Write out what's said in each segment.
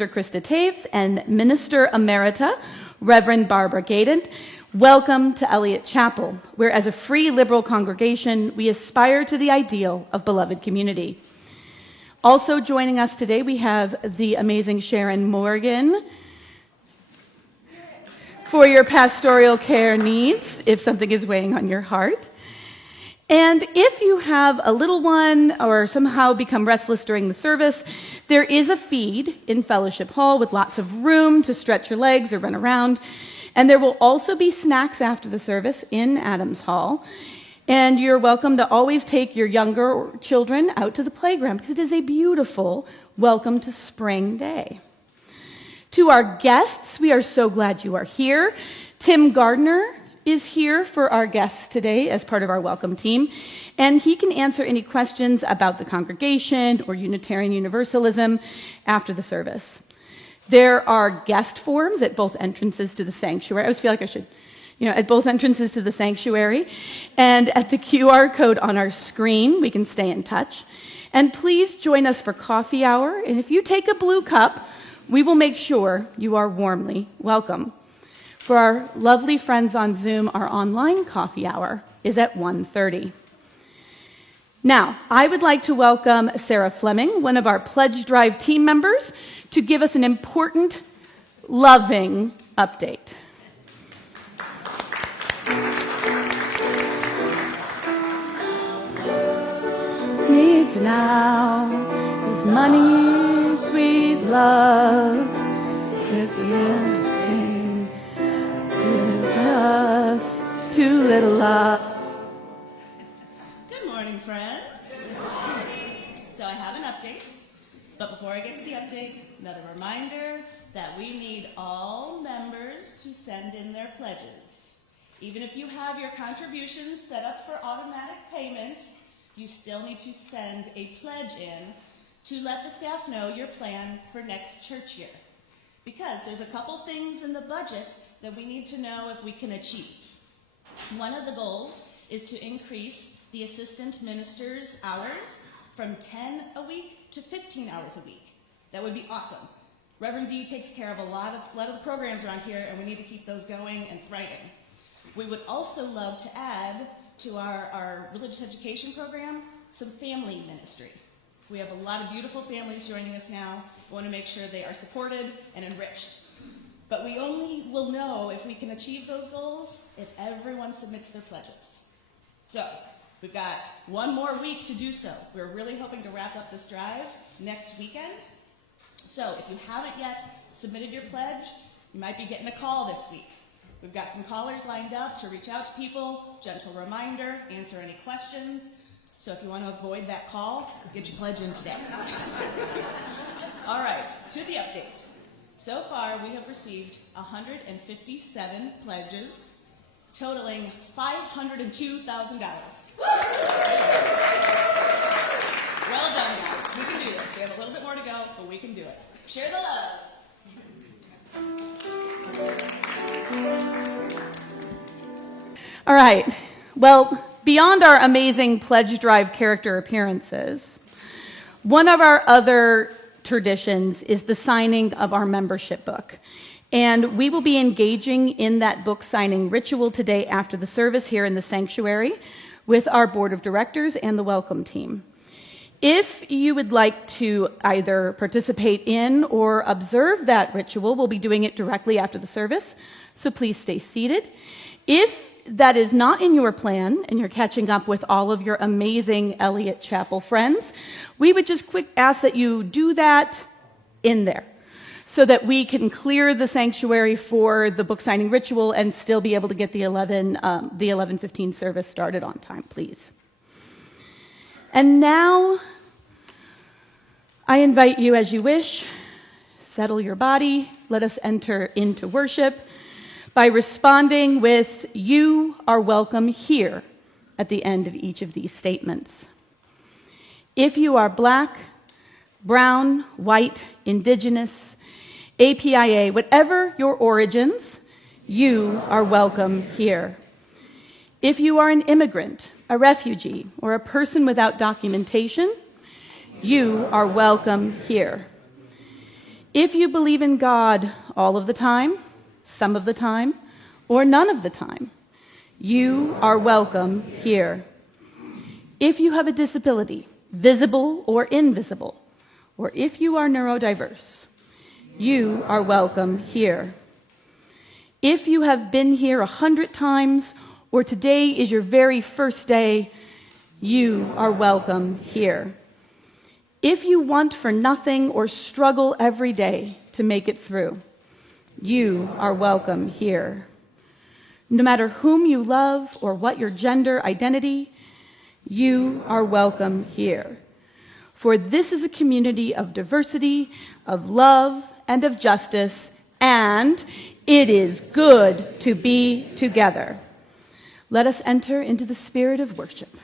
Sister Krista Taves and Minister Emerita, Reverend Barbara Gaydon. Welcome to Eliot Chapel, where as a free liberal congregation, we aspire to the ideal of beloved community. Also joining us today, we have the amazing Sharon Morgan for your pastoral care needs, if something is weighing on your heart. And if you have a little one or somehow become restless during the service, there is a feed in Fellowship Hall with lots of room to stretch your legs or run around. And there will also be snacks after the service in Adams Hall. And you're welcome to always take your younger children out to the playground because it is a beautiful welcome to spring day. To our guests, we are so glad you are here. Tim Gardner is here for our guests today as part of our welcome team, and he can answer any questions about the congregation or Unitarian Universalism after the service. There are guest forms at both entrances to the sanctuary. I always feel like I should, at both entrances to the sanctuary, and at the QR code on our screen, we can stay in touch. And please join us for coffee hour, and if you take a blue cup, we will make sure you are warmly welcome. For our lovely friends on Zoom, our online coffee hour is at 1:30. Now, I would like to welcome Sarah Fleming, one of our Pledge Drive team members, to give us an important, loving update. Needs now is money, sweet love, with anything, with us, too little love. Good morning, friends. Good morning. So I have an update, but before I get to the update, another reminder that we need all members to send in their pledges. Even if you have your contributions set up for automatic payment, you still need to send a pledge in to let the staff know your plan for next church year. Because there's a couple things in the budget that we need to know if we can achieve. One of the goals is to increase the assistant minister's hours from 10 a week to 15 hours a week. That would be awesome. Reverend D takes care of a lot of the programs around here, and we need to keep those going and thriving. We would also love to add to our religious education program some family ministry. We have a lot of beautiful families joining us now. We want to make sure they are supported and enriched. But we only will know if we can achieve those goals if everyone submits their pledges. So we've got one more week to do so. We're really hoping to wrap up this drive next weekend. So if you haven't yet submitted your pledge, you might be getting a call this week. We've got some callers lined up to reach out to people, gentle reminder, answer any questions. So if you want to avoid that call, get your pledge in today. All right, to the update. So far, we have received 157 pledges, totaling $502,000. Well done, guys. We can do this. We have a little bit more to go, but we can do it. Share the love. All right. Well, beyond our amazing Pledge Drive character appearances, one of our other traditions is the signing of our membership book. And we will be engaging in that book signing ritual today after the service here in the sanctuary with our board of directors and the welcome team. If you would like to either participate in or observe that ritual, we'll be doing it directly after the service, so please stay seated. If that is not in your plan and you're catching up with all of your amazing Eliot Chapel friends, we would just ask that you do that in there so that we can clear the sanctuary for the book signing ritual and still be able to get the 11:15 service started on time, please. And now, I invite you as you wish, settle your body, let us enter into worship by responding with, "You are welcome here," at the end of each of these statements. If you are Black, brown, white, indigenous, APIA, whatever your origins, you are welcome here. If you are an immigrant, a refugee, or a person without documentation, you are welcome here. If you believe in God all of the time, some of the time, or none of the time, you are welcome here. If you have a disability, visible or invisible, or if you are neurodiverse, you are welcome here. If you have been here 100 times, or today is your very first day, you are welcome here. If you want for nothing or struggle every day to make it through, you are welcome here. No matter whom you love or what your gender identity, you are welcome here. For this is a community of diversity, of love, and of justice, and it is good to be together. Let us enter into the spirit of worship.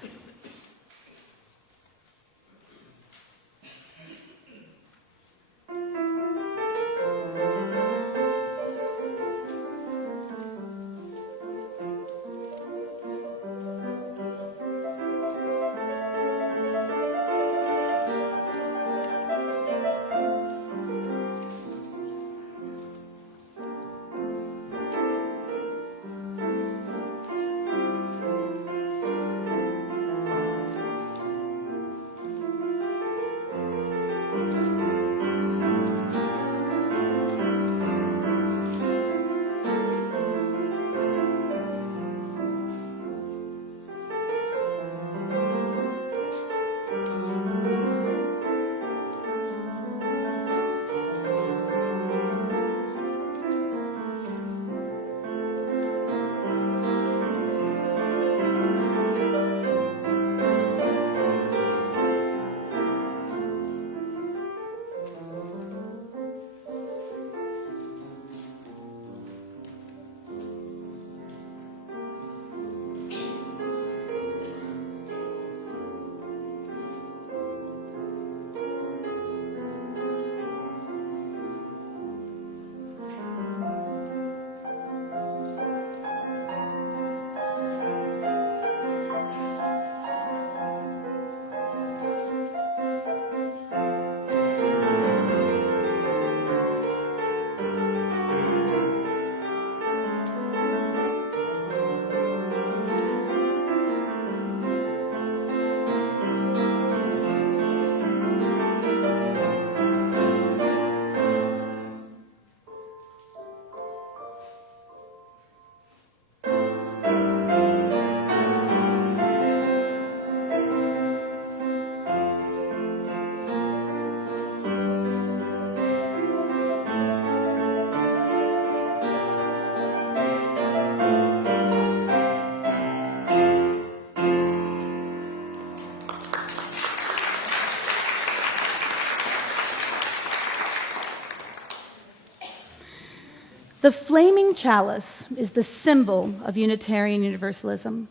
The flaming chalice is the symbol of Unitarian Universalism.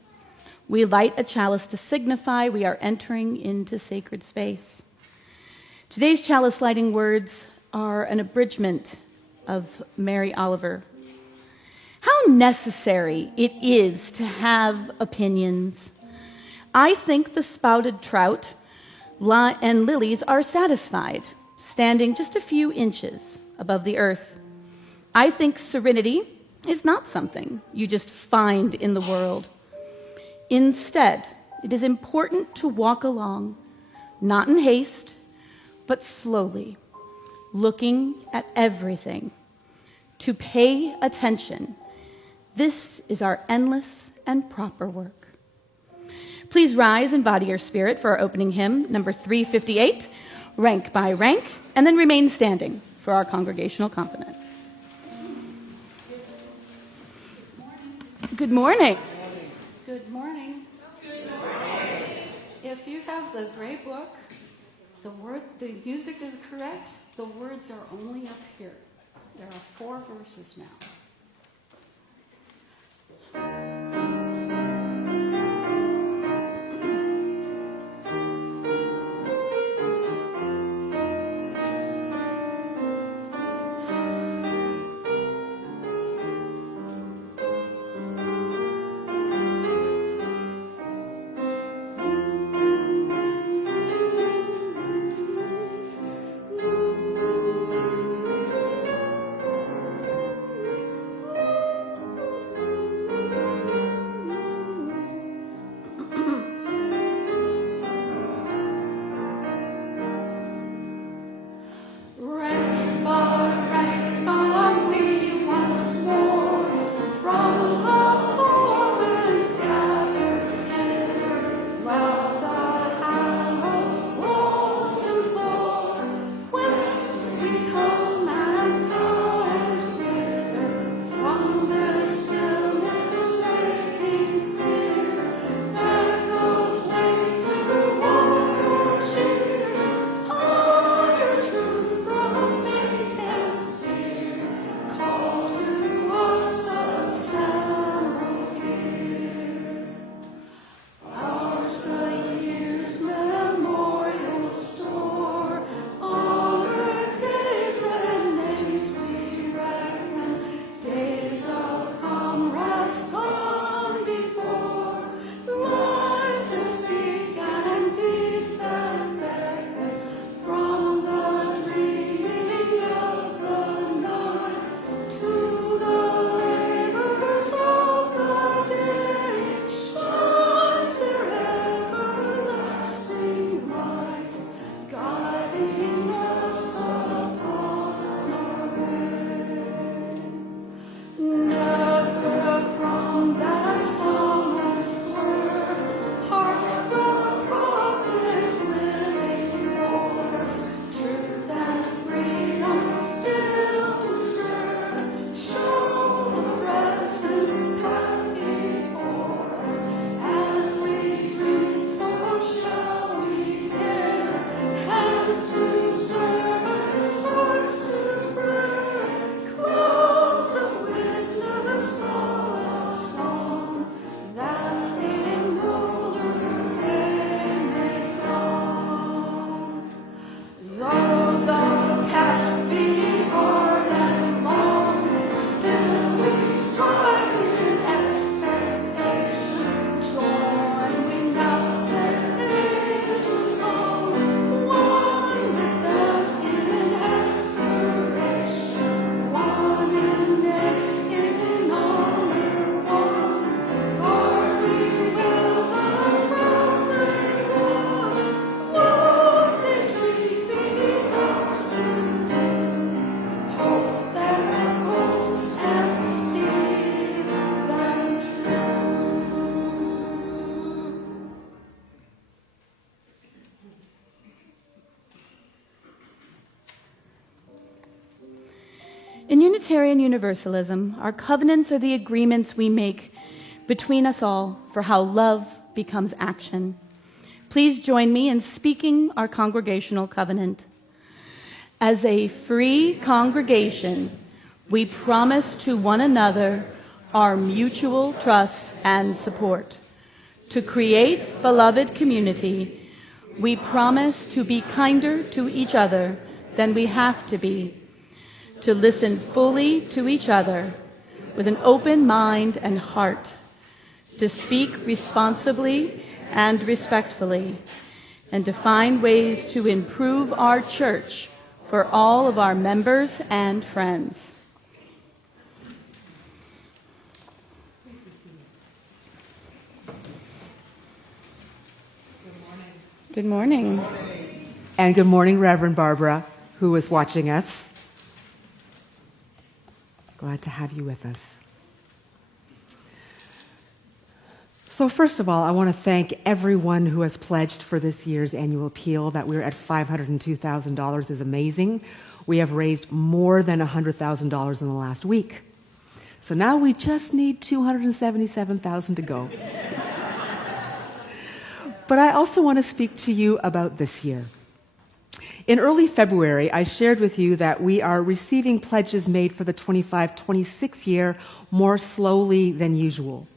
We light a chalice to signify we are entering into sacred space. Today's chalice lighting words are an abridgment of Mary Oliver. How necessary it is to have opinions. I think the spouted trout and lilies are satisfied, standing just a few inches above the earth. I think serenity is not something you just find in the world. Instead, it is important to walk along, not in haste, but slowly, looking at everything, to pay attention. This is our endless and proper work. Please rise and body your spirit for our opening hymn, number 358, Rank by Rank, and then remain standing for our congregational confidence. Good morning. Good morning. Good morning. If you have the gray book, the music is correct. The words are only up here. There are 4 verses now. Unitarian Universalism, our covenants are the agreements we make between us all for how love becomes action. Please join me in speaking our congregational covenant. As a free congregation, we promise to one another our mutual trust and support. To create beloved community, we promise to be kinder to each other than we have to be, to listen fully to each other with an open mind and heart, to speak responsibly and respectfully, and to find ways to improve our church for all of our members and friends. Good morning. And good morning, Reverend Barbara, who is watching us. Glad to have you with us. So first of all, I want to thank everyone who has pledged for this year's annual appeal. That we're at $502,000 is amazing. We have raised more than $100,000 in the last week. So now we just need $277,000 to go. But I also want to speak to you about this year. In early February, I shared with you that we are receiving pledges made for the 25-26 year more slowly than usual.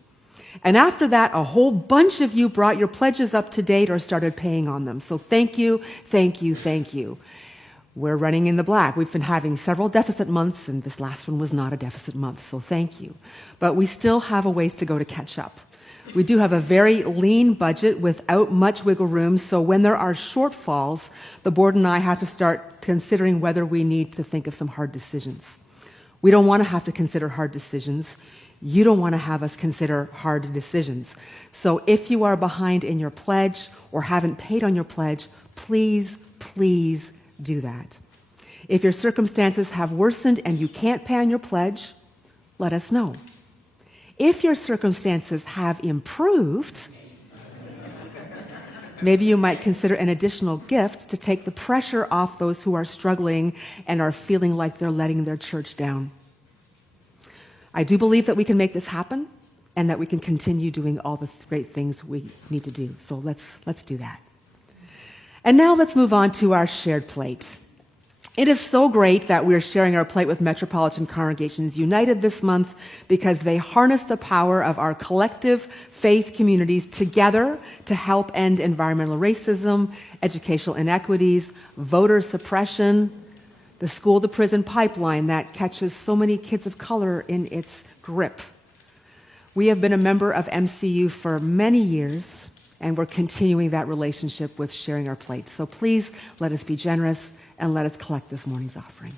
And after that, a whole bunch of you brought your pledges up to date or started paying on them. So thank you, thank you, thank you. We're running in the black. We've been having several deficit months, and this last one was not a deficit month, so thank you. But we still have a ways to go to catch up. We do have a very lean budget without much wiggle room, so when there are shortfalls, the board and I have to start considering whether we need to think of some hard decisions. We don't want to have to consider hard decisions. You don't want to have us consider hard decisions. So if you are behind in your pledge or haven't paid on your pledge, please, please do that. If your circumstances have worsened and you can't pay on your pledge, let us know. If your circumstances have improved, maybe you might consider an additional gift to take the pressure off those who are struggling and are feeling like they're letting their church down. I do believe that we can make this happen and that we can continue doing all the great things we need to do. So let's do that. And now let's move on to our shared plate. It is so great that we're sharing our plate with Metropolitan Congregations United this month because they harness the power of our collective faith communities together to help end environmental racism, educational inequities, voter suppression, the school-to-prison pipeline that catches so many kids of color in its grip. We have been a member of MCU for many years, and we're continuing that relationship with sharing our plate. So please let us be generous and let us collect this morning's offering.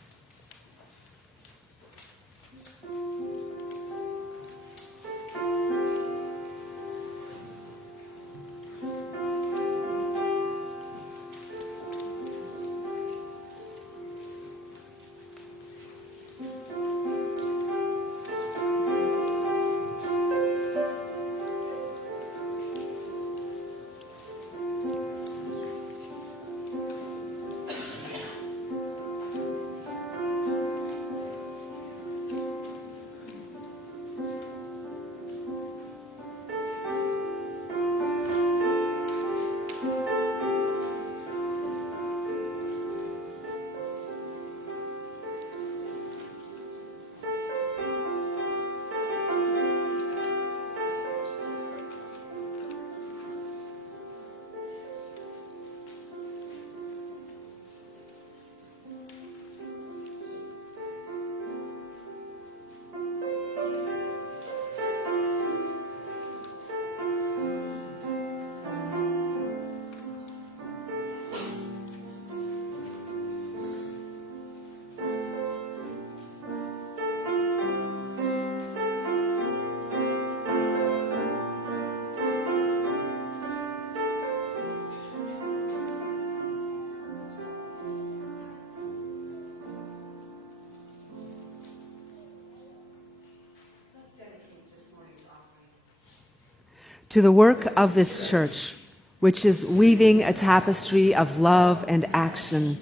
To the work of this church, which is weaving a tapestry of love and action,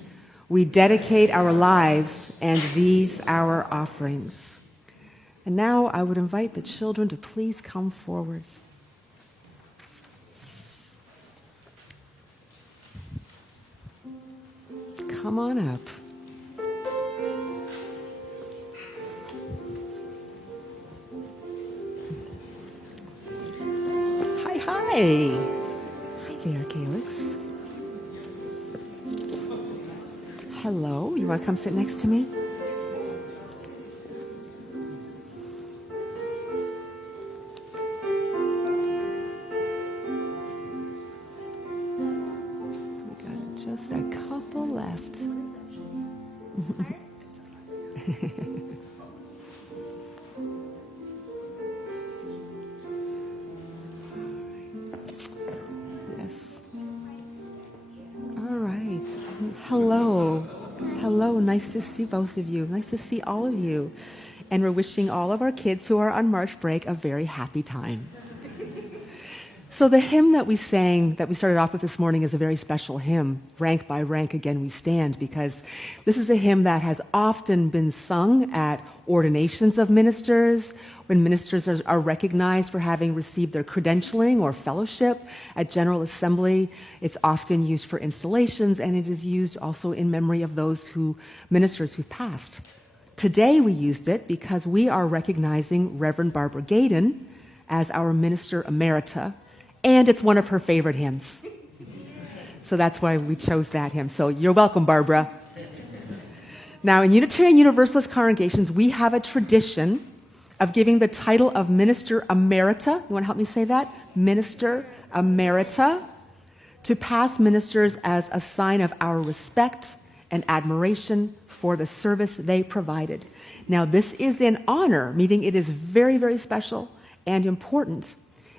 We dedicate our lives and these our offerings. And now I would invite the children to please come forward. Come on up. Hi. Hi there, Calyx. Hello. You want to come sit next to me? We got just a couple left. Yes. All right. Hello. Hello. Nice to see both of you. Nice to see all of you. And we're wishing all of our kids who are on March break a very happy time. So the hymn that we sang, that we started off with this morning, is a very special hymn, Rank by Rank Again We Stand, because this is a hymn that has often been sung at ordinations of ministers, when ministers are recognized for having received their credentialing or fellowship at General Assembly. It's often used for installations, and it is used also in memory of those ministers who've passed. Today we used it because we are recognizing Reverend Barbara Gaydon as our Minister Emerita, and it's one of her favorite hymns. So that's why we chose that hymn. So you're welcome, Barbara. Now, in Unitarian Universalist congregations, we have a tradition of giving the title of Minister Emerita. You want to help me say that? Minister Emerita, to past ministers as a sign of our respect and admiration for the service they provided. Now, this is in honor, meaning it is very, very special and important.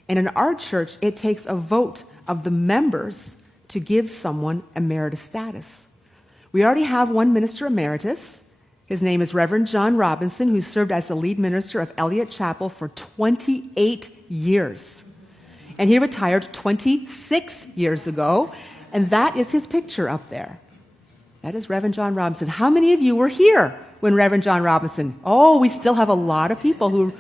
And in our church, it takes a vote of the members to give someone emeritus status. We already have one minister emeritus. His name is Reverend John Robinson, who served as the lead minister of Eliot Chapel for 28 years. And he retired 26 years ago, and that is his picture up there. That is Reverend John Robinson. How many of you were here when Reverend John Robinson? Oh, we still have a lot of people who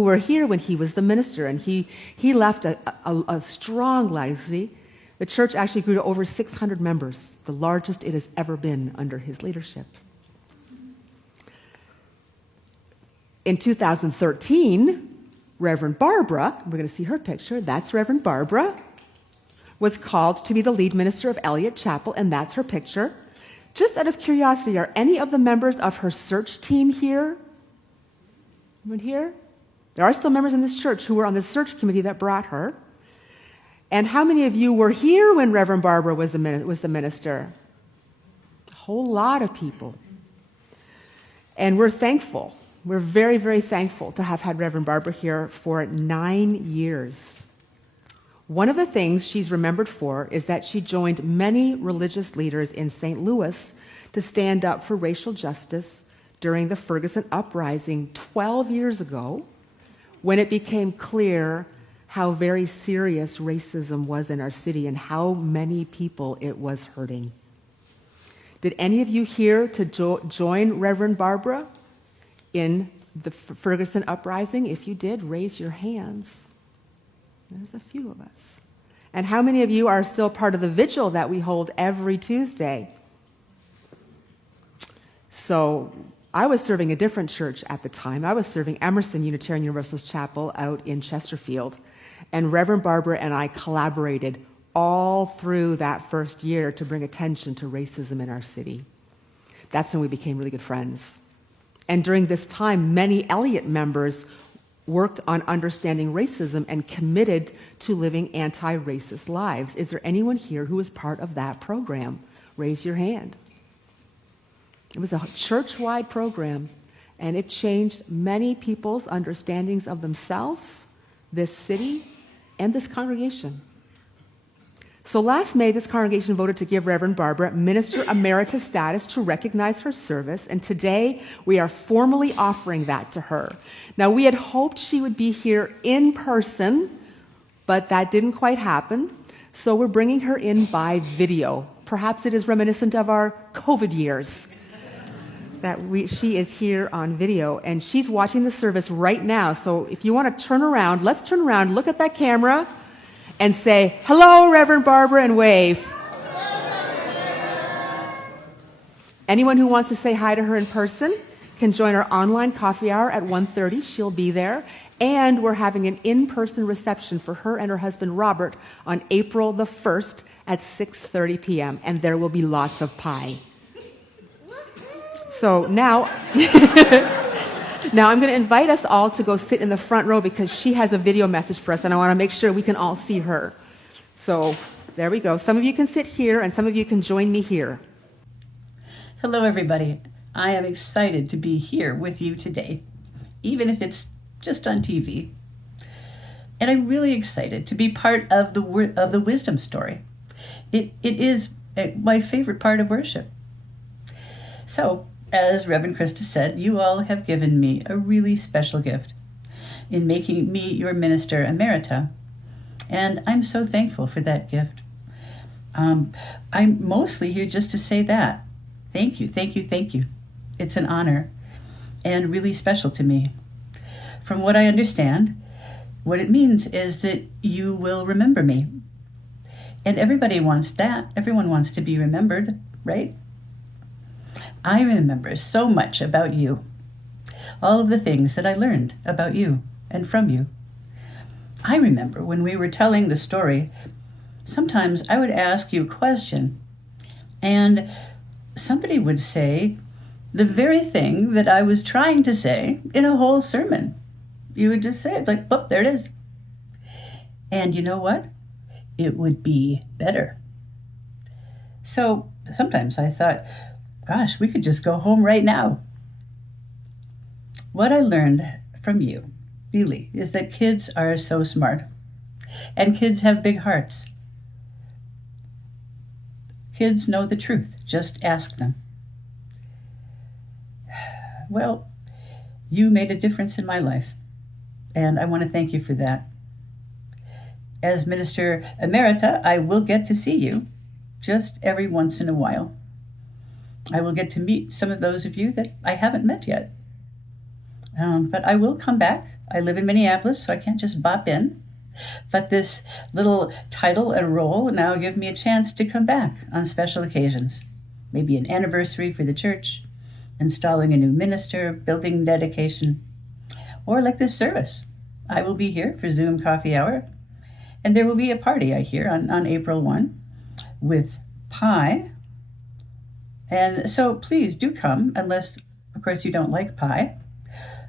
were here when he was the minister, and he left a strong legacy. The church actually grew to over 600 members, the largest it has ever been under his leadership. In 2013, Reverend Barbara, we're going to see her picture, that's Reverend Barbara, was called to be the lead minister of Eliot Chapel, and that's her picture. Just out of curiosity, are any of the members of her search team here? Anyone here? There are still members in this church who were on the search committee that brought her. And how many of you were here when Reverend Barbara was the minister? A whole lot of people. And we're thankful. We're very, very thankful to have had Reverend Barbara here for 9 years. One of the things she's remembered for is that she joined many religious leaders in St. Louis to stand up for racial justice during the Ferguson uprising 12 years ago, when it became clear how very serious racism was in our city and how many people it was hurting. Did any of you here to join Reverend Barbara in the Ferguson uprising? If you did, raise your hands. There's a few of us. And how many of you are still part of the vigil that we hold every Tuesday? So I was serving a different church at the time. I was serving Emerson Unitarian Universalist Chapel out in Chesterfield. And Reverend Barbara and I collaborated all through that first year to bring attention to racism in our city. That's when we became really good friends. And during this time, many Eliot members worked on understanding racism and committed to living anti-racist lives. Is there anyone here who was part of that program? Raise your hand. It was a church-wide program, and it changed many people's understandings of themselves, this city, and this congregation. So last May, this congregation voted to give Reverend Barbara Minister Emerita status to recognize her service, and today we are formally offering that to her. Now, we had hoped she would be here in person, but that didn't quite happen, so we're bringing her in by video. Perhaps it is reminiscent of our COVID years that she is here on video, and she's watching the service right now. So if you want to turn around, let's turn around, look at that camera, and say, "Hello, Reverend Barbara," and wave. Anyone who wants to say hi to her in person can join our online coffee hour at 1:30. She'll be there. And we're having an in-person reception for her and her husband, Robert, on April the 1st at 6:30 p.m., and there will be lots of pie. So now, now I'm going to invite us all to go sit in the front row because she has a video message for us, and I want to make sure we can all see her. So there we go. Some of you can sit here, and some of you can join me here. Hello, everybody. I am excited to be here with you today, even if it's just on TV. And I'm really excited to be part of the wisdom story. It is my favorite part of worship. So, as Reverend Krista said, you all have given me a really special gift in making me your minister emerita. And I'm so thankful for that gift. I'm mostly here just to say that. Thank you, thank you, thank you. It's an honor and really special to me. From what I understand, what it means is that you will remember me. And everybody wants that. Everyone wants to be remembered, right? I remember so much about you. All of the things that I learned about you and from you. I remember when we were telling the story, sometimes I would ask you a question, and somebody would say the very thing that I was trying to say in a whole sermon. You would just say it like, oh, there it is. And you know what? It would be better. So sometimes I thought, gosh, we could just go home right now. What I learned from you, really, is that kids are so smart. And kids have big hearts. Kids know the truth. Just ask them. Well, you made a difference in my life, and I want to thank you for that. As Minister Emerita, I will get to see you just every once in a while. I will get to meet some of those of you that I haven't met yet. But I will come back. I live in Minneapolis, so I can't just bop in. But this little title and role now give me a chance to come back on special occasions. Maybe an anniversary for the church, installing a new minister, building dedication, or like this service. I will be here for Zoom coffee hour, and there will be a party, I hear, on April 1 with pie. And so please do come, unless, of course, you don't like pie.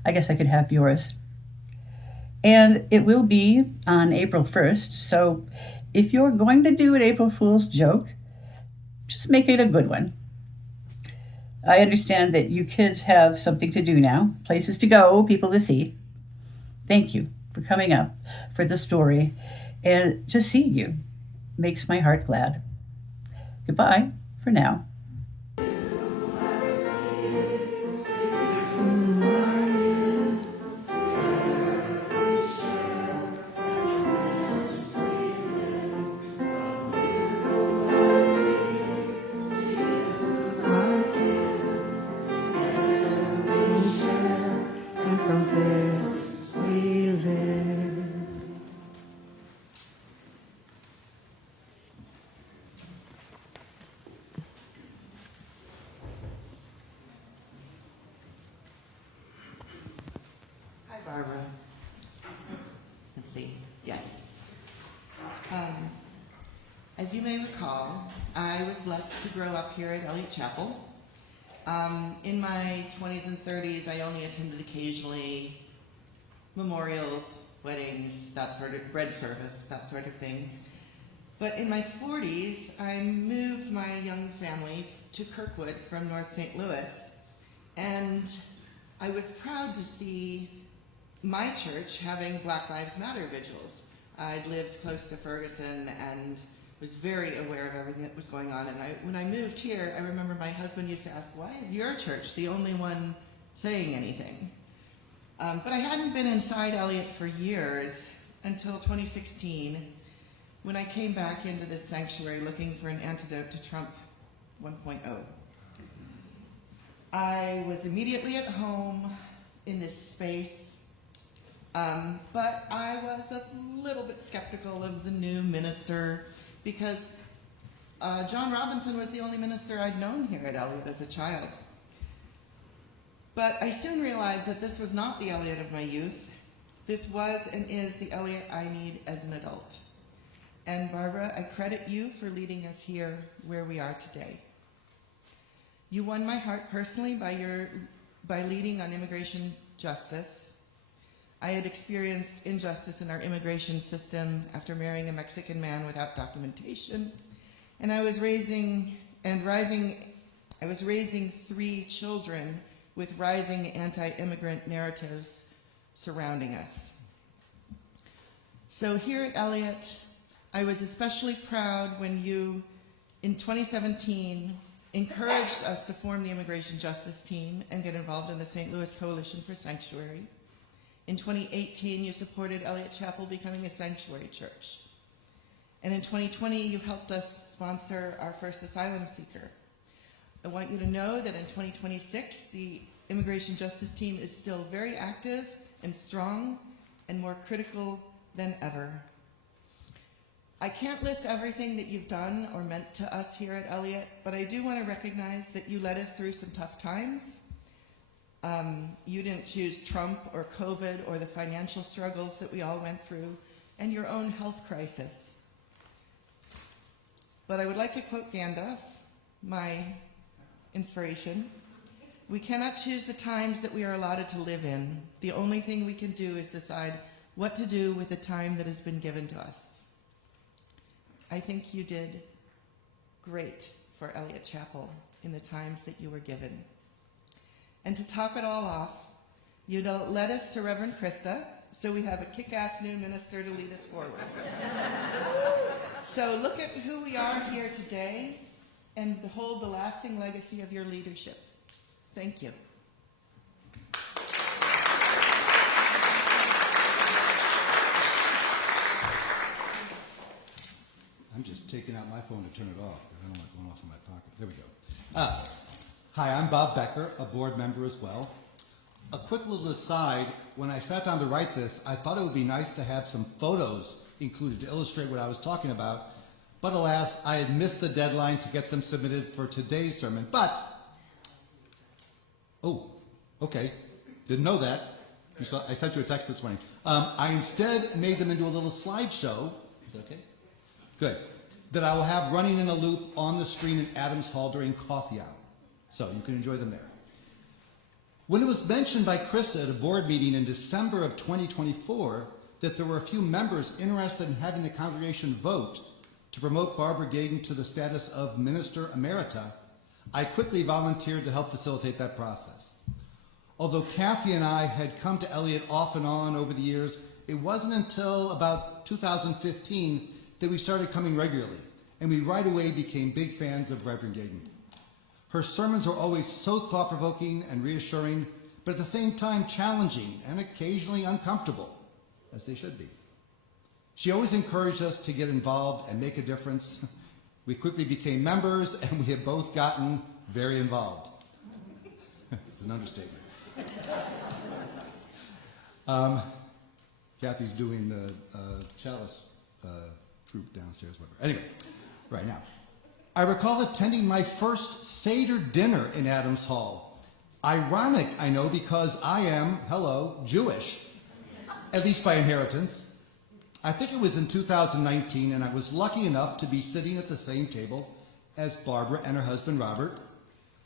I guess I could have yours. And it will be on April 1st, so if you're going to do an April Fool's joke, just make it a good one. I understand that you kids have something to do now, places to go, people to see. Thank you for coming up for the story, and just seeing you makes my heart glad. Goodbye for now. Barbara. Let's see. Yes. As you may recall, I was blessed to grow up here at Eliot Chapel. In my 20s and 30s, I only attended occasionally memorials, weddings, that sort of bread service, that sort of thing. But in my 40s, I moved my young family to Kirkwood from North St. Louis, and I was proud to see my church having Black Lives Matter vigils. I'd lived close to Ferguson and was very aware of everything that was going on. And when I moved here, I remember my husband used to ask, why is your church the only one saying anything? But I hadn't been inside Eliot for years until 2016, when I came back into this sanctuary looking for an antidote to Trump 1.0. I was immediately at home in this space, but I was a little bit skeptical of the new minister because John Robinson was the only minister I'd known here at Eliot as a child. But I soon realized that this was not the Eliot of my youth. This was and is the Eliot I need as an adult. And Barbara, I credit you for leading us here where we are today. You won my heart personally by leading on immigration justice. I had experienced injustice in our immigration system after marrying a Mexican man without documentation, and I was raising 3 children with rising anti-immigrant narratives surrounding us. So here at Eliot, I was especially proud when you, in 2017, encouraged us to form the immigration justice team and get involved in the St. Louis Coalition for Sanctuary. In 2018, you supported Eliot Chapel becoming a sanctuary church. And in 2020, you helped us sponsor our first asylum seeker. I want you to know that in 2026, the immigration justice team is still very active and strong and more critical than ever. I can't list everything that you've done or meant to us here at Eliot, but I do want to recognize that you led us through some tough times. You didn't choose Trump or COVID or the financial struggles that we all went through and your own health crisis. But I would like to quote Gandalf, my inspiration. We cannot choose the times that we are allotted to live in. The only thing we can do is decide what to do with the time that has been given to us. I think you did great for Eliot Chapel in the times that you were given. And to top it all off, you led us to Reverend Krista, so we have a kick-ass new minister to lead us forward. So look at who we are here today and behold the lasting legacy of your leadership. Thank you. I'm just taking out my phone to turn it off. I don't want it going off in my pocket. There we go. Hi, I'm Bob Becker, a board member as well. A quick little aside, when I sat down to write this, I thought it would be nice to have some photos included to illustrate what I was talking about. But alas, I had missed the deadline to get them submitted for today's sermon. But, oh, okay, didn't know that. I sent you a text this morning. I instead made them into a little slideshow. Is that okay? Good. That I will have running in a loop on the screen in Adams Hall during coffee hour. So you can enjoy them there. When it was mentioned by Krista at a board meeting in December of 2024 that there were a few members interested in having the congregation vote to promote Barbara Gagan to the status of Minister Emerita, I quickly volunteered to help facilitate that process. Although Kathy and I had come to Eliot off and on over the years, it wasn't until about 2015 that we started coming regularly, and we right away became big fans of Reverend Gagan. Her sermons are always so thought-provoking and reassuring, but at the same time challenging and occasionally uncomfortable, as they should be. She always encouraged us to get involved and make a difference. We quickly became members, and we have both gotten very involved. It's an understatement. Kathy's doing the chalice group downstairs, whatever. Anyway, right now. I recall attending my first Seder dinner in Adams Hall. Ironic, I know, because I am, hello, Jewish, at least by inheritance. I think it was in 2019, and I was lucky enough to be sitting at the same table as Barbara and her husband, Robert.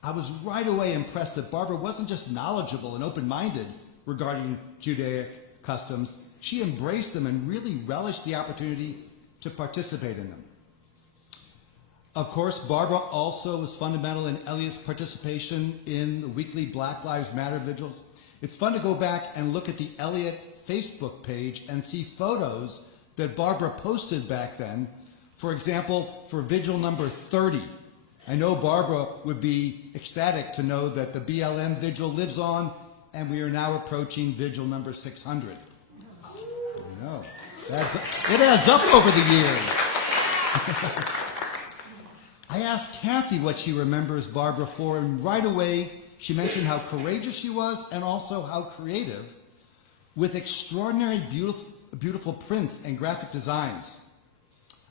I was right away impressed that Barbara wasn't just knowledgeable and open-minded regarding Judaic customs. She embraced them and really relished the opportunity to participate in them. Of course, Barbara also was fundamental in Eliot's participation in the weekly Black Lives Matter vigils. It's fun to go back and look at the Eliot Facebook page and see photos that Barbara posted back then. For example, for vigil number 30. I know Barbara would be ecstatic to know that the BLM vigil lives on, and we are now approaching vigil number 600. I know. It adds up over the years. I asked Kathy what she remembers Barbara for, and right away she mentioned how courageous she was and also how creative, with extraordinary beautiful prints and graphic designs.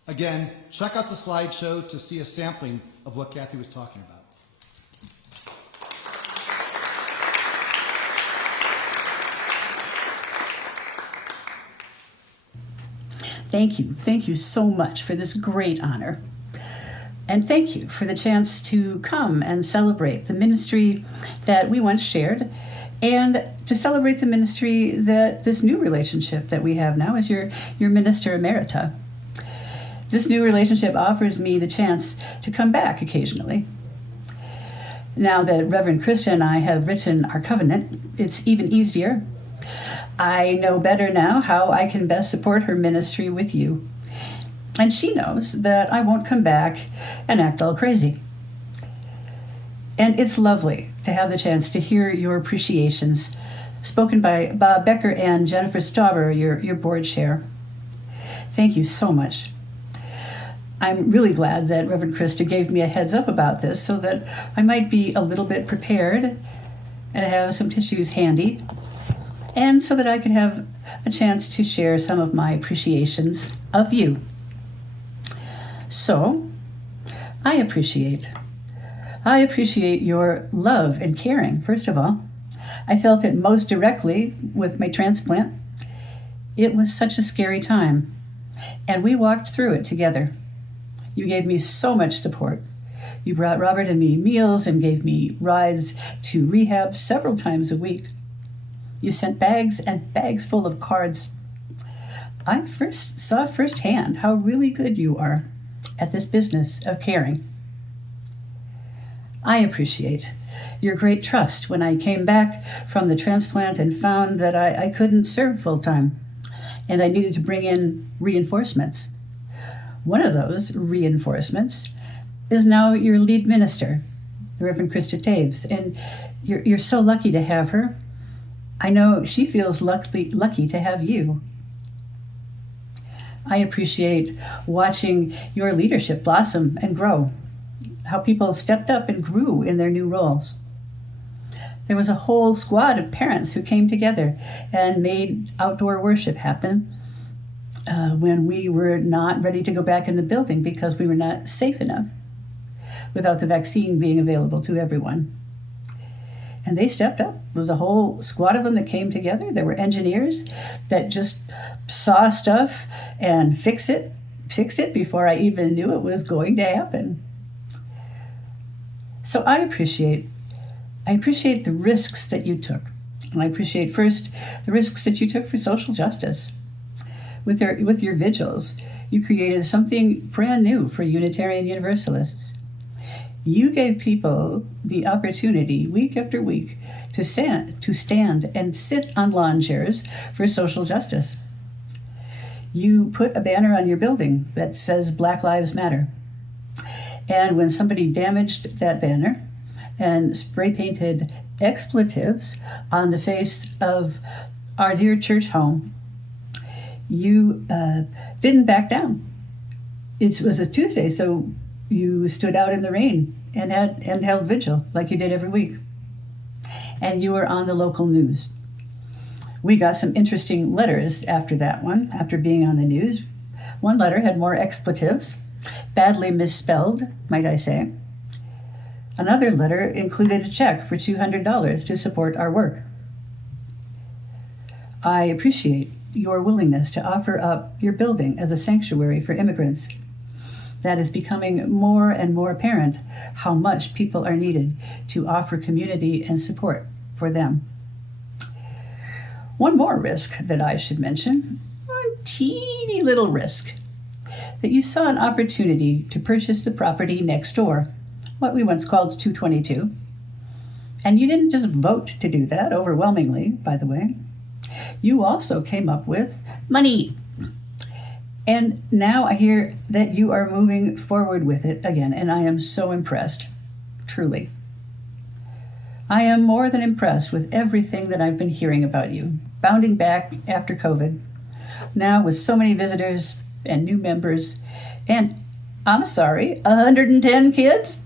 Again, check out the slideshow to see a sampling of what Kathy was talking about. Thank you. Thank you so much for this great honor. And thank you for the chance to come and celebrate the ministry that we once shared, and to celebrate the ministry that this new relationship that we have now as your minister emerita. This new relationship offers me the chance to come back occasionally. Now that Reverend Krista and I have written our covenant, it's even easier. I know better now how I can best support her ministry with you. And she knows that I won't come back and act all crazy. And it's lovely to have the chance to hear your appreciations spoken by Bob Becker and Jennifer Stauber, your board chair. Thank you so much. I'm really glad that Reverend Krista gave me a heads up about this so that I might be a little bit prepared and have some tissues handy, and so that I could have a chance to share some of my appreciations of you. So, I appreciate your love and caring, first of all. I felt it most directly with my transplant. It was such a scary time, and we walked through it together. You gave me so much support. You brought Robert and me meals and gave me rides to rehab several times a week. You sent bags and bags full of cards. I first saw firsthand how really good you are at this business of caring. I appreciate your great trust when I came back from the transplant and found that I couldn't serve full time, and I needed to bring in reinforcements. One of those reinforcements is now your lead minister, the Reverend Krista Taves, and you're so lucky to have her. I know she feels lucky to have you. I appreciate watching your leadership blossom and grow, how people stepped up and grew in their new roles. There was a whole squad of parents who came together and made outdoor worship happen when we were not ready to go back in the building because we were not safe enough without the vaccine being available to everyone. And they stepped up. There was a whole squad of them that came together. There were engineers that just saw stuff and fixed it before I even knew it was going to happen. So I appreciate the risks that you took. And I appreciate first the risks that you took for social justice. With your vigils, you created something brand new for Unitarian Universalists. You gave people the opportunity week after week to stand and sit on lawn chairs for social justice. You put a banner on your building that says Black Lives Matter. And when somebody damaged that banner and spray painted expletives on the face of our dear church home, you didn't back down. It was a Tuesday, so you stood out in the rain and held vigil like you did every week. And you were on the local news. We got some interesting letters after that one, after being on the news. One letter had more expletives, badly misspelled, might I say. Another letter included a check for $200 to support our work. I appreciate your willingness to offer up your building as a sanctuary for immigrants. That is becoming more and more apparent how much people are needed to offer community and support for them. One more risk that I should mention, one teeny little risk, that you saw an opportunity to purchase the property next door, what we once called 222. And you didn't just vote to do that overwhelmingly, by the way. You also came up with money. And now I hear that you are moving forward with it again, and I am so impressed, truly. I am more than impressed with everything that I've been hearing about you, bounding back after COVID, now with so many visitors and new members, and I'm sorry, 110 kids?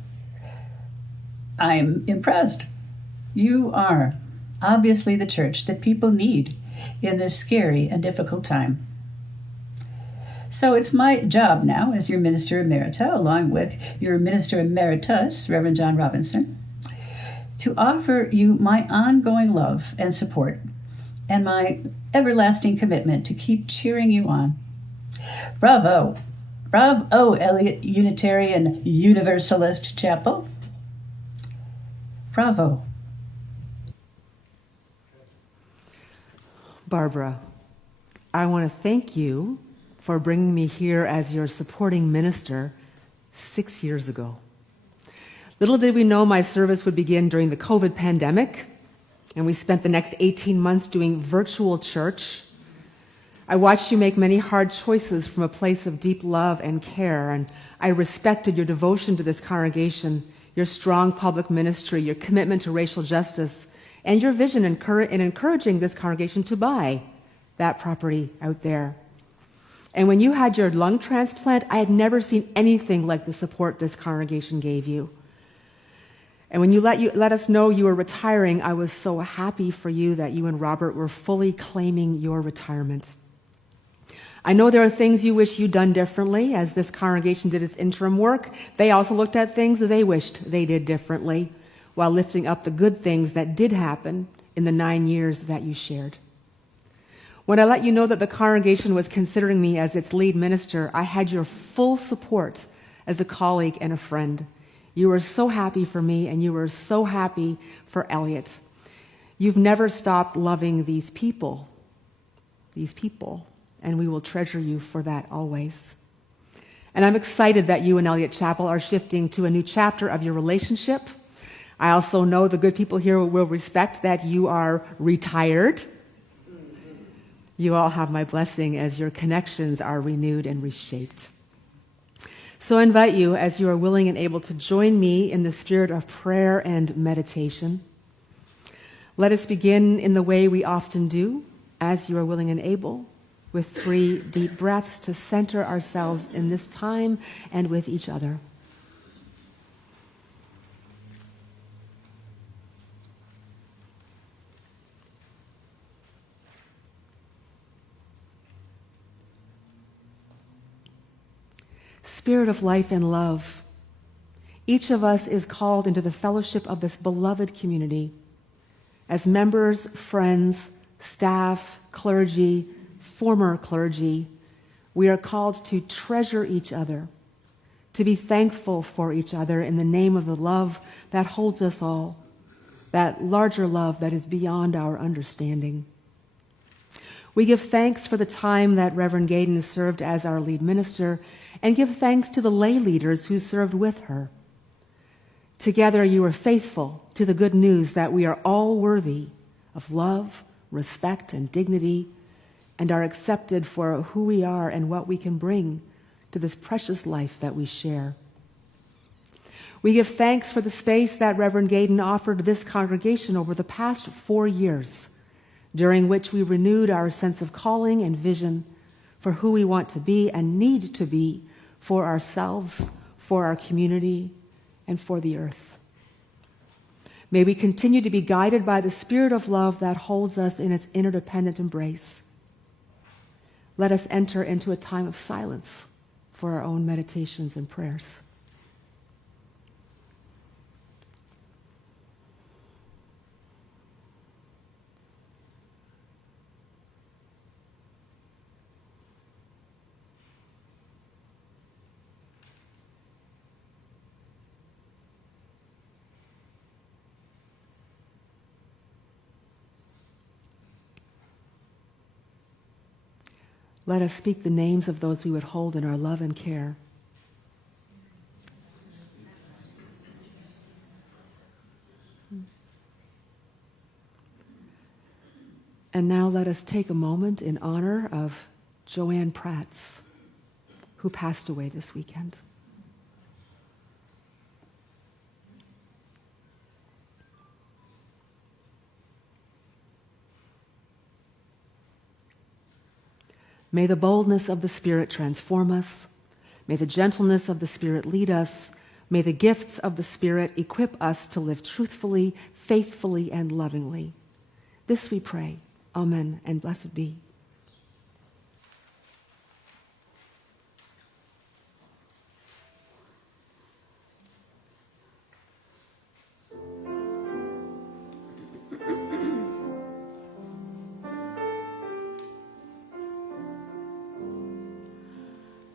I'm impressed. You are obviously the church that people need in this scary and difficult time. So it's my job now as your Minister Emerita, along with your Minister Emeritus, Reverend John Robinson, to offer you my ongoing love and support and my everlasting commitment to keep cheering you on. Bravo! Bravo, Eliot Unitarian Universalist Chapel. Bravo. Barbara, I want to thank you for bringing me here as your supporting minister 6 years ago. Little did we know my service would begin during the COVID pandemic, and we spent the next 18 months doing virtual church. I watched you make many hard choices from a place of deep love and care, and I respected your devotion to this congregation, your strong public ministry, your commitment to racial justice, and your vision in encouraging this congregation to buy that property out there. And when you had your lung transplant, I had never seen anything like the support this congregation gave you. And when you let us know you were retiring, I was so happy for you that you and Robert were fully claiming your retirement. I know there are things you wish you'd done differently. As this congregation did its interim work, they also looked at things that they wished they did differently, while lifting up the good things that did happen in the 9 years that you shared. When I let you know that the congregation was considering me as its lead minister, I had your full support as a colleague and a friend. You were so happy for me, and you were so happy for Eliot. You've never stopped loving these people, and we will treasure you for that always. And I'm excited that you and Eliot Chapel are shifting to a new chapter of your relationship. I also know the good people here will respect that you are retired. You all have my blessing as your connections are renewed and reshaped. So I invite you, as you are willing and able, to join me in the spirit of prayer and meditation. Let us begin in the way we often do, as you are willing and able, with 3 deep breaths to center ourselves in this time and with each other. Spirit of life and love, each of us is called into the fellowship of this beloved community. As members, friends, staff, clergy, former clergy, we are called to treasure each other, to be thankful for each other in the name of the love that holds us all, that larger love that is beyond our understanding. We give thanks for the time that Reverend Gaydon served as our lead minister, and give thanks to the lay leaders who served with her. Together you are faithful to the good news that we are all worthy of love, respect, and dignity, and are accepted for who we are and what we can bring to this precious life that we share. We give thanks for the space that Reverend Gaydon offered this congregation over the past 4 years, during which we renewed our sense of calling and vision for who we want to be and need to be for ourselves, for our community, and for the earth. May we continue to be guided by the spirit of love that holds us in its interdependent embrace. Let us enter into a time of silence for our own meditations and prayers. Let us speak the names of those we would hold in our love and care. And now let us take a moment in honor of Joanne Prats, who passed away this weekend. May the boldness of the Spirit transform us. May the gentleness of the Spirit lead us. May the gifts of the Spirit equip us to live truthfully, faithfully, and lovingly. This we pray. Amen, and blessed be.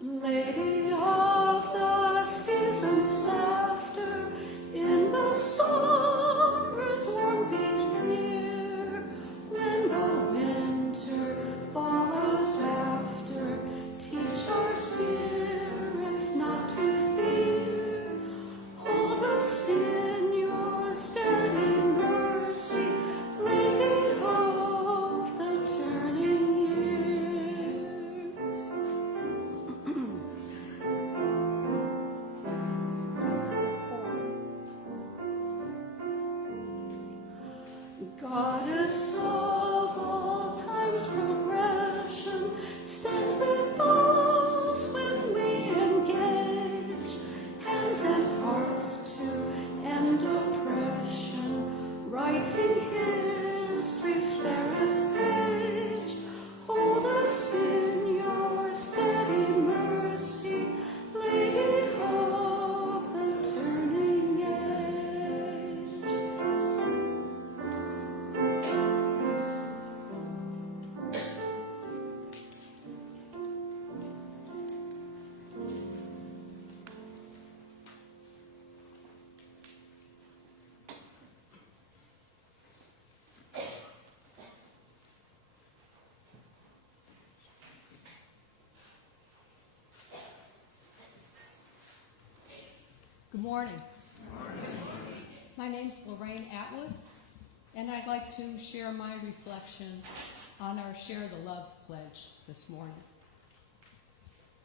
Lady of the season's laughter, in the summer's warm beat drear, when the winter follows after, teach our spirits not to fear. Hold us in your steady mercy, Lady of the turning year. Goddess of all time's progression, stand with us when we engage, hands and hearts to end oppression, writing history's fairest page. Hold us in your steady mercy, Lady of the turning age. Good morning. My name is Lorraine Atwood, and I'd like to share my reflection on our Share the Love pledge this morning.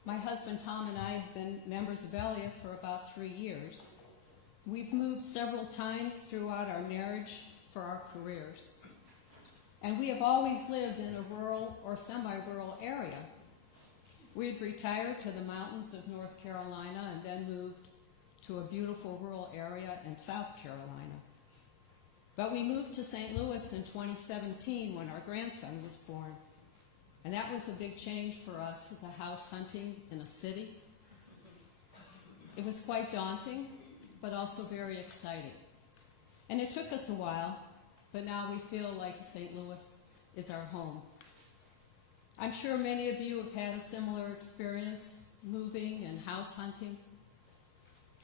My husband Tom and I have been members of Eliot for about 3 years. We've moved several times throughout our marriage for our careers, and we have always lived in a rural or semi-rural area. We had retired to the mountains of North Carolina and then moved to a beautiful rural area in South Carolina. But we moved to St. Louis in 2017 when our grandson was born. And that was a big change for us, the house hunting in a city. It was quite daunting, but also very exciting. And it took us a while, but now we feel like St. Louis is our home. I'm sure many of you have had a similar experience moving and house hunting.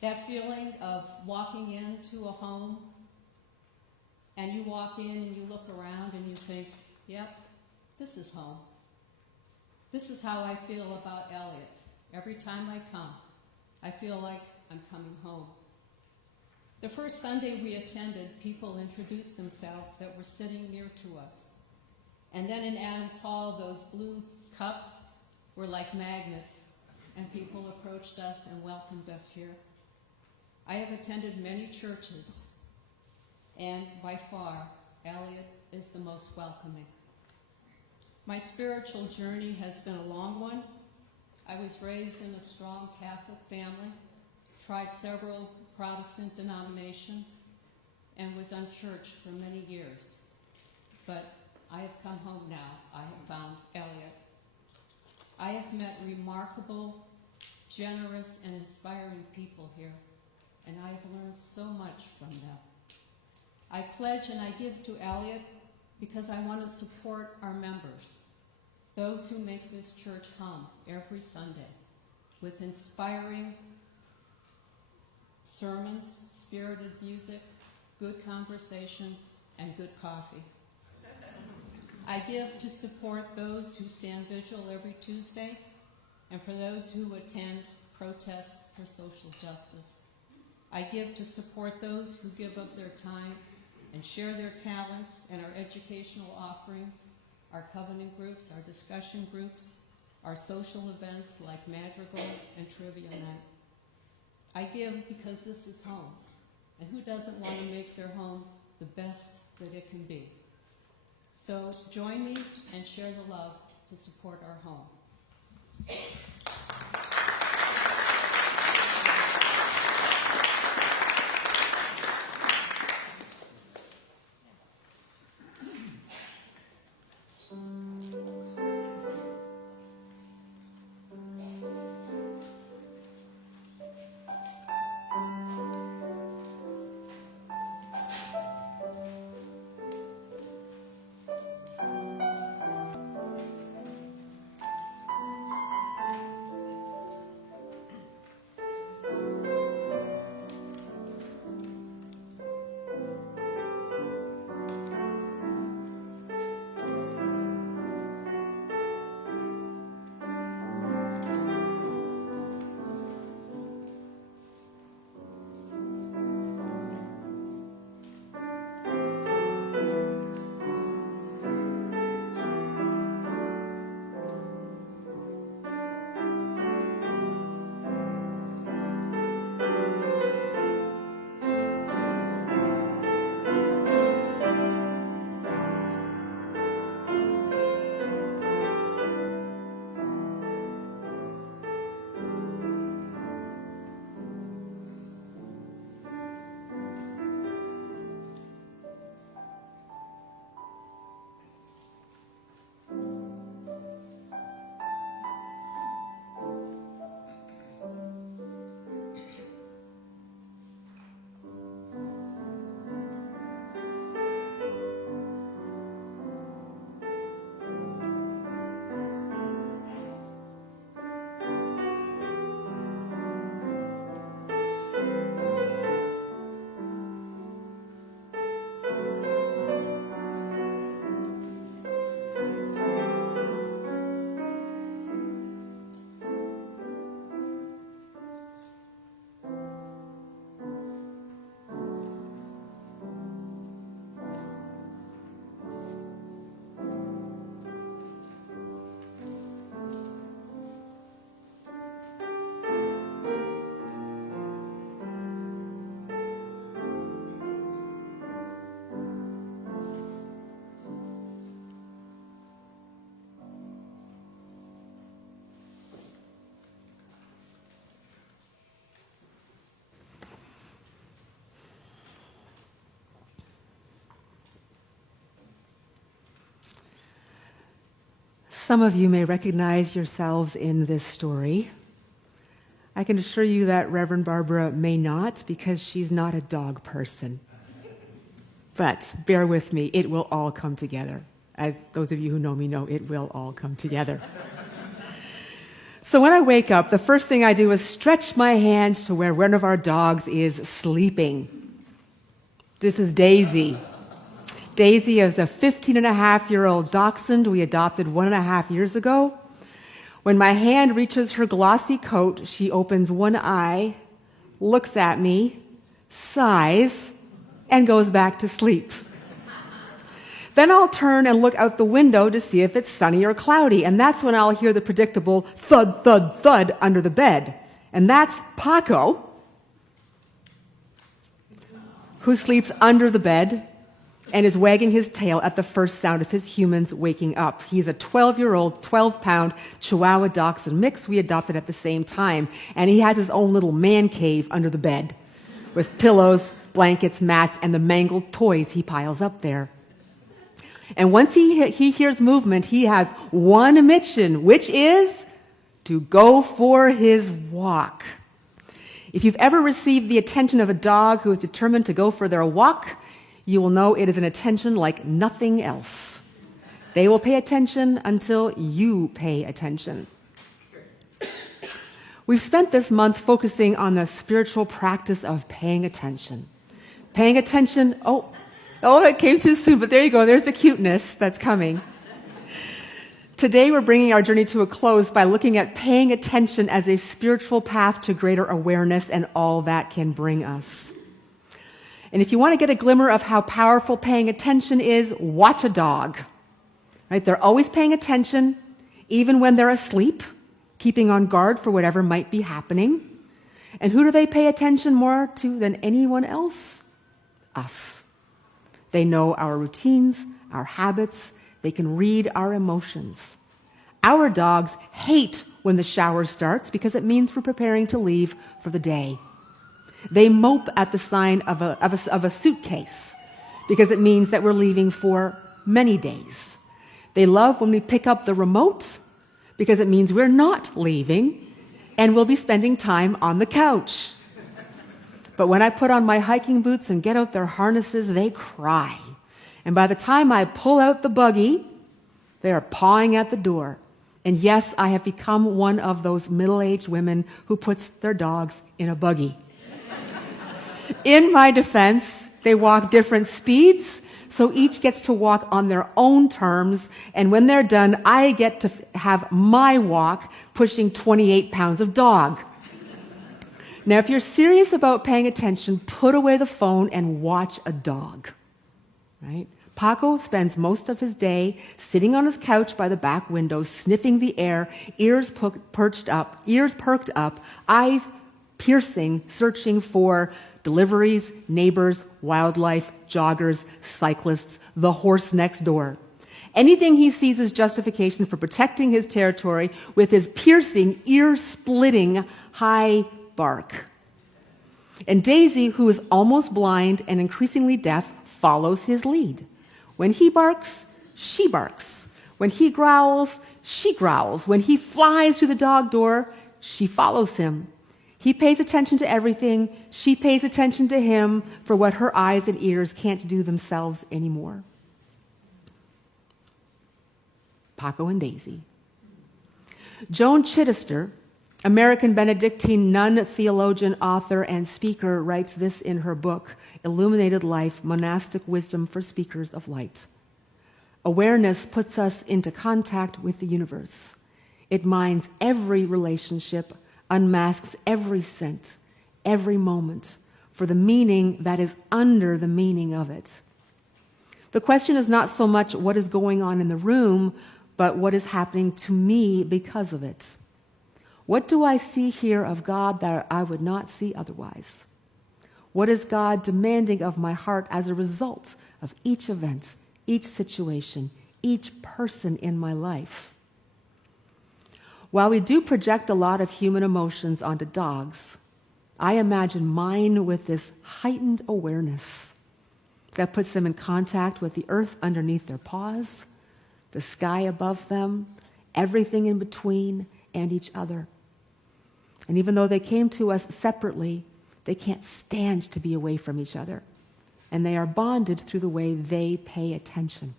That feeling of walking into a home, and you walk in and you look around and you think, yep, this is home. This is how I feel about Eliot. Every time I come, I feel like I'm coming home. The first Sunday we attended, people introduced themselves that were sitting near to us. And then in Adams Hall, those blue cups were like magnets, and people approached us and welcomed us here. I have attended many churches, and by far, Eliot is the most welcoming. My spiritual journey has been a long one. I was raised in a strong Catholic family, tried several Protestant denominations, and was unchurched for many years. But I have come home now. I have found Eliot. I have met remarkable, generous, and inspiring people here, and I have learned so much from them. I pledge and I give to Eliot because I want to support our members, those who make this church hum every Sunday with inspiring sermons, spirited music, good conversation, and good coffee. I give to support those who stand vigil every Tuesday and for those who attend protests for social justice. I give to support those who give up their time and share their talents and our educational offerings, our covenant groups, our discussion groups, our social events like Madrigal and Trivia Night. I give because this is home, and who doesn't want to make their home the best that it can be? So join me and share the love to support our home. Some of you may recognize yourselves in this story. I can assure you that Reverend Barbara may not, because she's not a dog person. But bear with me, it will all come together. As those of you who know me know, it will all come together. So when I wake up, the first thing I do is stretch my hand to where one of our dogs is sleeping. This is Daisy. Daisy is a 15-and-a-half-year-old dachshund we adopted 1.5 years ago. When my hand reaches her glossy coat, she opens one eye, looks at me, sighs, and goes back to sleep. Then I'll turn and look out the window to see if it's sunny or cloudy, and that's when I'll hear the predictable thud, thud, thud under the bed. And that's Paco, who sleeps under the bed and is wagging his tail at the first sound of his humans waking up. He's a 12-year-old, 12-pound Chihuahua Dachshund mix we adopted at the same time, and he has his own little man cave under the bed with pillows, blankets, mats, and the mangled toys he piles up there. And once he hears movement, he has one mission, which is to go for his walk. If you've ever received the attention of a dog who is determined to go for their walk, you will know it is an attention like nothing else. They will pay attention until you pay attention. We've spent this month focusing on the spiritual practice of paying attention. Paying attention, oh, that came too soon, but there you go, there's the cuteness that's coming. Today we're bringing our journey to a close by looking at paying attention as a spiritual path to greater awareness and all that can bring us. And if you want to get a glimmer of how powerful paying attention is, watch a dog. Right? They're always paying attention, even when they're asleep, keeping on guard for whatever might be happening. And who do they pay attention more to than anyone else? Us. They know our routines, our habits. They can read our emotions. Our dogs hate when the shower starts because it means we're preparing to leave for the day. They mope at the sign of a suitcase because it means that we're leaving for many days. They love when we pick up the remote because it means we're not leaving and we'll be spending time on the couch. But when I put on my hiking boots and get out their harnesses, they cry. And by the time I pull out the buggy, they are pawing at the door. And yes, I have become one of those middle-aged women who puts their dogs in a buggy. In my defense, they walk different speeds, so each gets to walk on their own terms, and when they're done, I get to have my walk pushing 28 pounds of dog. Now, if you're serious about paying attention, put away the phone and watch a dog, right? Paco spends most of his day sitting on his couch by the back window, sniffing the air, ears perked up, eyes piercing, searching for deliveries, neighbors, wildlife, joggers, cyclists, the horse next door. Anything he sees is justification for protecting his territory with his piercing, ear-splitting, high bark. And Daisy, who is almost blind and increasingly deaf, follows his lead. When he barks, she barks. When he growls, she growls. When he flies through the dog door, she follows him. He pays attention to everything. She pays attention to him for what her eyes and ears can't do themselves anymore. Paco and Daisy. Joan Chittister, American Benedictine nun, theologian, author, and speaker, writes this in her book, Illuminated Life, Monastic Wisdom for Speakers of Light. Awareness puts us into contact with the universe. It mines every relationship, unmasks every scent, every moment, for the meaning that is under the meaning of it. The question is not so much what is going on in the room, but what is happening to me because of it. What do I see here of God that I would not see otherwise? What is God demanding of my heart as a result of each event, each situation, each person in my life? While we do project a lot of human emotions onto dogs, I imagine mine with this heightened awareness that puts them in contact with the earth underneath their paws, the sky above them, everything in between, and each other. And even though they came to us separately, they can't stand to be away from each other. And they are bonded through the way they pay attention.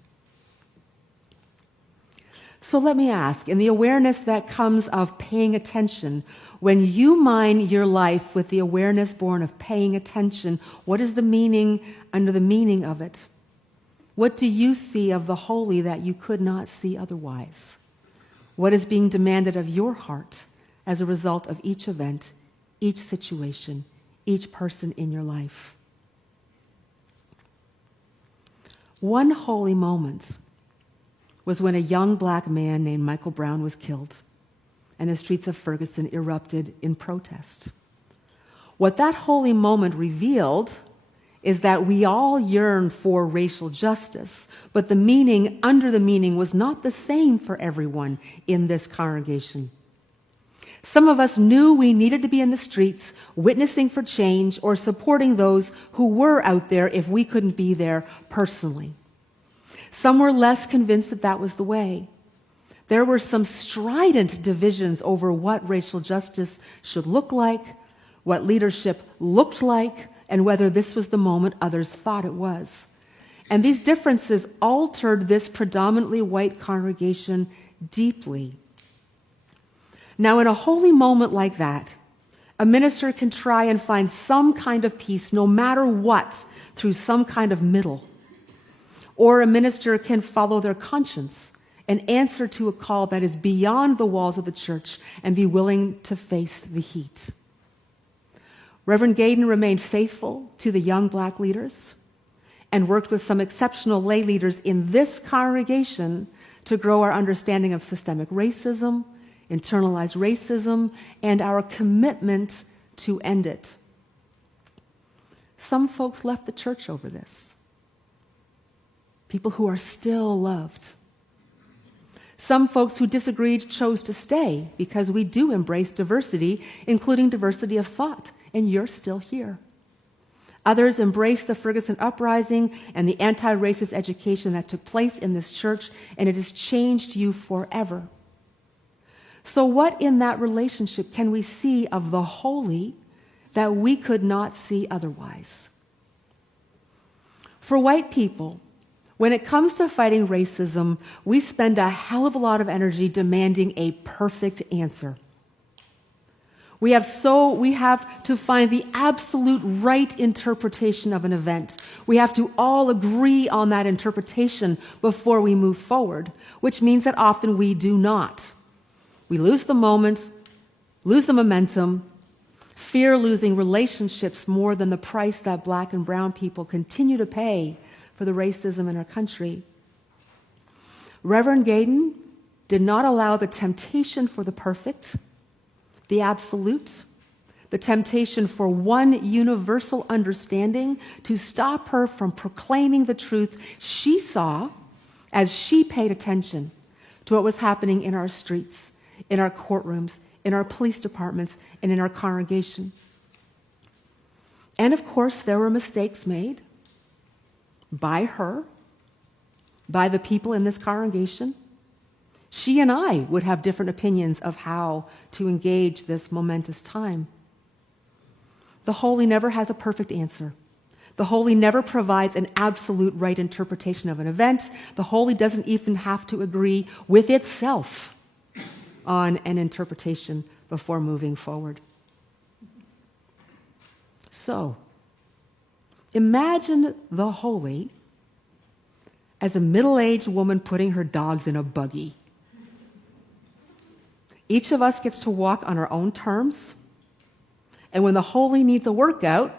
So let me ask, in the awareness that comes of paying attention, when you mine your life with the awareness born of paying attention, what is the meaning under the meaning of it? What do you see of the holy that you could not see otherwise? What is being demanded of your heart as a result of each event, each situation, each person in your life? One holy moment was when a young black man named Michael Brown was killed, and the streets of Ferguson erupted in protest. What that holy moment revealed is that we all yearn for racial justice, but the meaning under the meaning was not the same for everyone in this congregation. Some of us knew we needed to be in the streets, witnessing for change or supporting those who were out there if we couldn't be there personally. Some were less convinced that that was the way. There were some strident divisions over what racial justice should look like, what leadership looked like, and whether this was the moment others thought it was. And these differences altered this predominantly white congregation deeply. Now, in a holy moment like that, a minister can try and find some kind of peace, no matter what, through some kind of middle. Or a minister can follow their conscience and answer to a call that is beyond the walls of the church and be willing to face the heat. Reverend Gaydon remained faithful to the young black leaders and worked with some exceptional lay leaders in this congregation to grow our understanding of systemic racism, internalized racism, and our commitment to end it. Some folks left the church over this. People who are still loved. Some folks who disagreed chose to stay because we do embrace diversity, including diversity of thought, and you're still here. Others embraced the Ferguson uprising and the anti-racist education that took place in this church, and it has changed you forever. So what in that relationship can we see of the holy that we could not see otherwise? For white people, when it comes to fighting racism, we spend a hell of a lot of energy demanding a perfect answer. We have to find the absolute right interpretation of an event. We have to all agree on that interpretation before we move forward, which means that often we do not. We lose the moment, lose the momentum, fear losing relationships more than the price that black and brown people continue to pay for the racism in our country. Reverend Gaydon did not allow the temptation for the perfect, the absolute, the temptation for one universal understanding to stop her from proclaiming the truth she saw as she paid attention to what was happening in our streets, in our courtrooms, in our police departments, and in our congregation. And of course, there were mistakes made by her, by the people in this congregation. She and I would have different opinions of how to engage this momentous time. The holy never has a perfect answer. The holy never provides an absolute right interpretation of an event. The holy doesn't even have to agree with itself on an interpretation before moving forward. So, imagine the holy as a middle-aged woman putting her dogs in a buggy. Each of us gets to walk on our own terms, and when the holy needs a workout,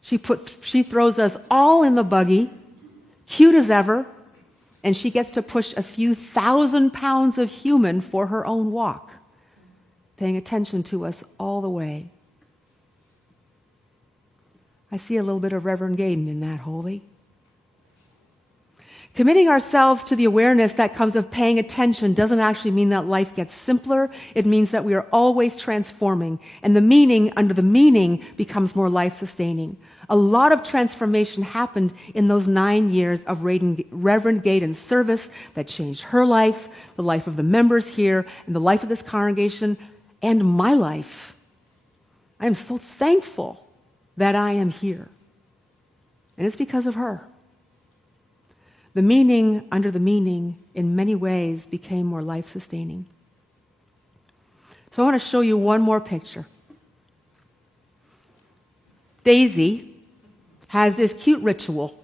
she throws us all in the buggy, cute as ever, and she gets to push a few 1,000 pounds of human for her own walk, paying attention to us all the way. I see a little bit of Reverend Gaydon in that holy. Committing ourselves to the awareness that comes of paying attention doesn't actually mean that life gets simpler. It means that we are always transforming, and the meaning under the meaning becomes more life-sustaining. A lot of transformation happened in those 9 years of Reverend Gaydon's service that changed her life, the life of the members here, and the life of this congregation, and my life. I am so thankful that I am here. And it's because of her. The meaning under the meaning, in many ways, became more life-sustaining. So I want to show you one more picture. Daisy has this cute ritual.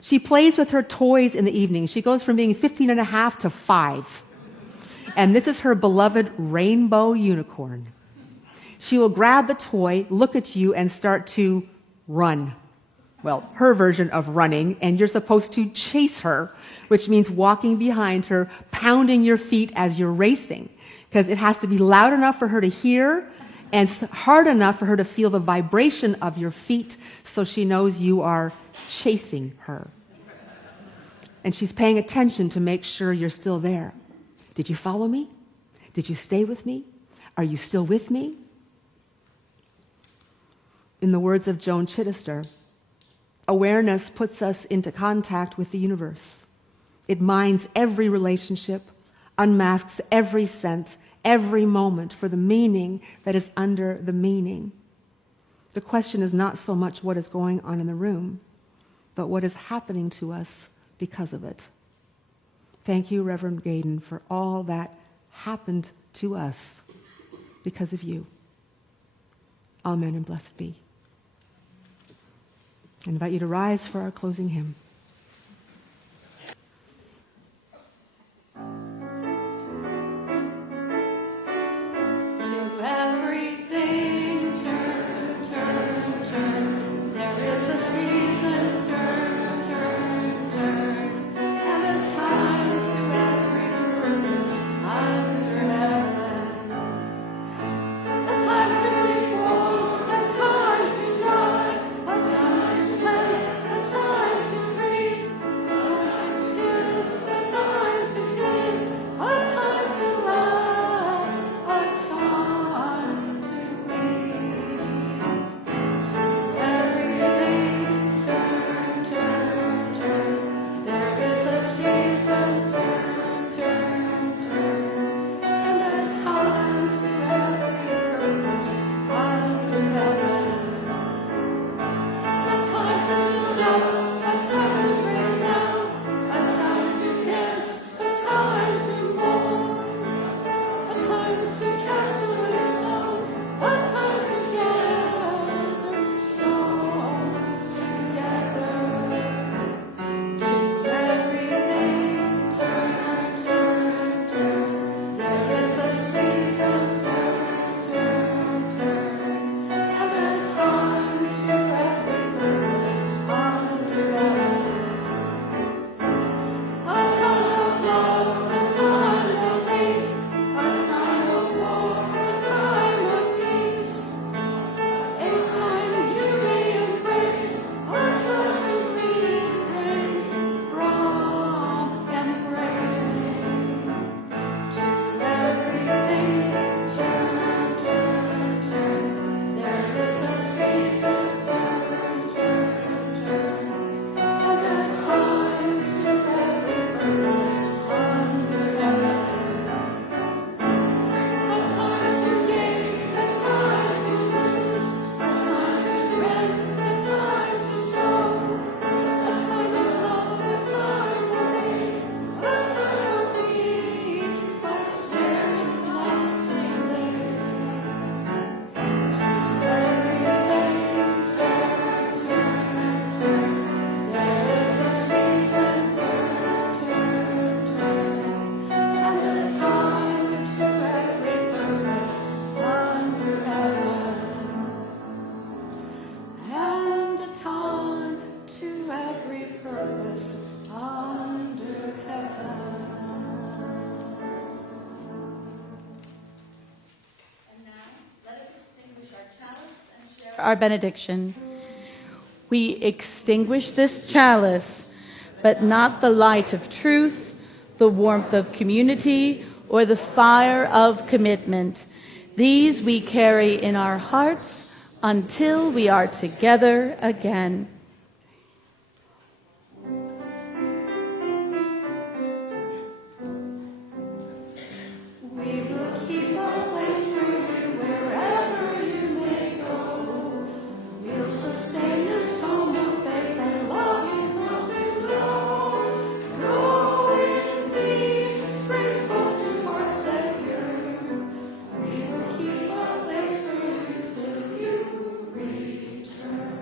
She plays with her toys in the evening. She goes from being 15 and a half to 5. And this is her beloved rainbow unicorn. She will grab the toy, look at you, and start to run. Well, her version of running, and you're supposed to chase her, which means walking behind her, pounding your feet as you're racing, because it has to be loud enough for her to hear and hard enough for her to feel the vibration of your feet so she knows you are chasing her. And she's paying attention to make sure you're still there. Did you follow me? Did you stay with me? Are you still with me? In the words of Joan Chittister, awareness puts us into contact with the universe. It mines every relationship, unmasks every scent, every moment for the meaning that is under the meaning. The question is not so much what is going on in the room, but what is happening to us because of it. Thank you, Reverend Gaydon, for all that happened to us because of you. Amen and blessed be. I invite you to rise for our closing hymn. To everything, turn, turn, turn. There is a season, turn, turn, turn. And a time to every purpose under heaven. A time to be born, a time to die, a time to plant, a time to reap, a time to give, a time to give, a time to laugh, a time to weep. To everything, turn, turn, turn. There is a season, turn, turn, turn. And a time to every purpose under heaven. A time to build up, a time to bring down, a time to dance, a time to mourn, a time to cast away stones, a time to gather stones together. To everything, turn, turn, turn. There is a season, turn, turn, turn. And a time to every purpose under heaven. A time of love, a time of hate, a time of war, a time of peace. A time you may embrace, a time to refrain from embracing. To everything, turn, turn, turn. There is a season, turn, turn, turn. And a time to every purpose under heaven. A time to gain, a time to lose, a time to rent, a time to sow, a time of love, a time for hate, a time for peace. I swear it's not too late. To everything, turn, turn, turn. There is a season, turn, turn, turn. And a time to every purpose under heaven. And a time to every purpose under heaven. And now, let us extinguish our chalice and share Our benediction. We extinguish this chalice, but not the light of truth, the warmth of community, or the fire of commitment. These we carry in our hearts until we are together again. We will keep a place for you wherever you may go. We'll sustain this home of faith and love you come to know. Grow in peace, bring hope to hearts that yearn. We will keep a place for you till you return.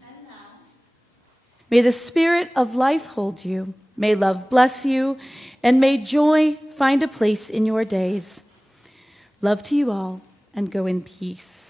And now, May the Spirit of life hold you. May love bless you, and may joy find a place in your days. Love to you all, and go in peace.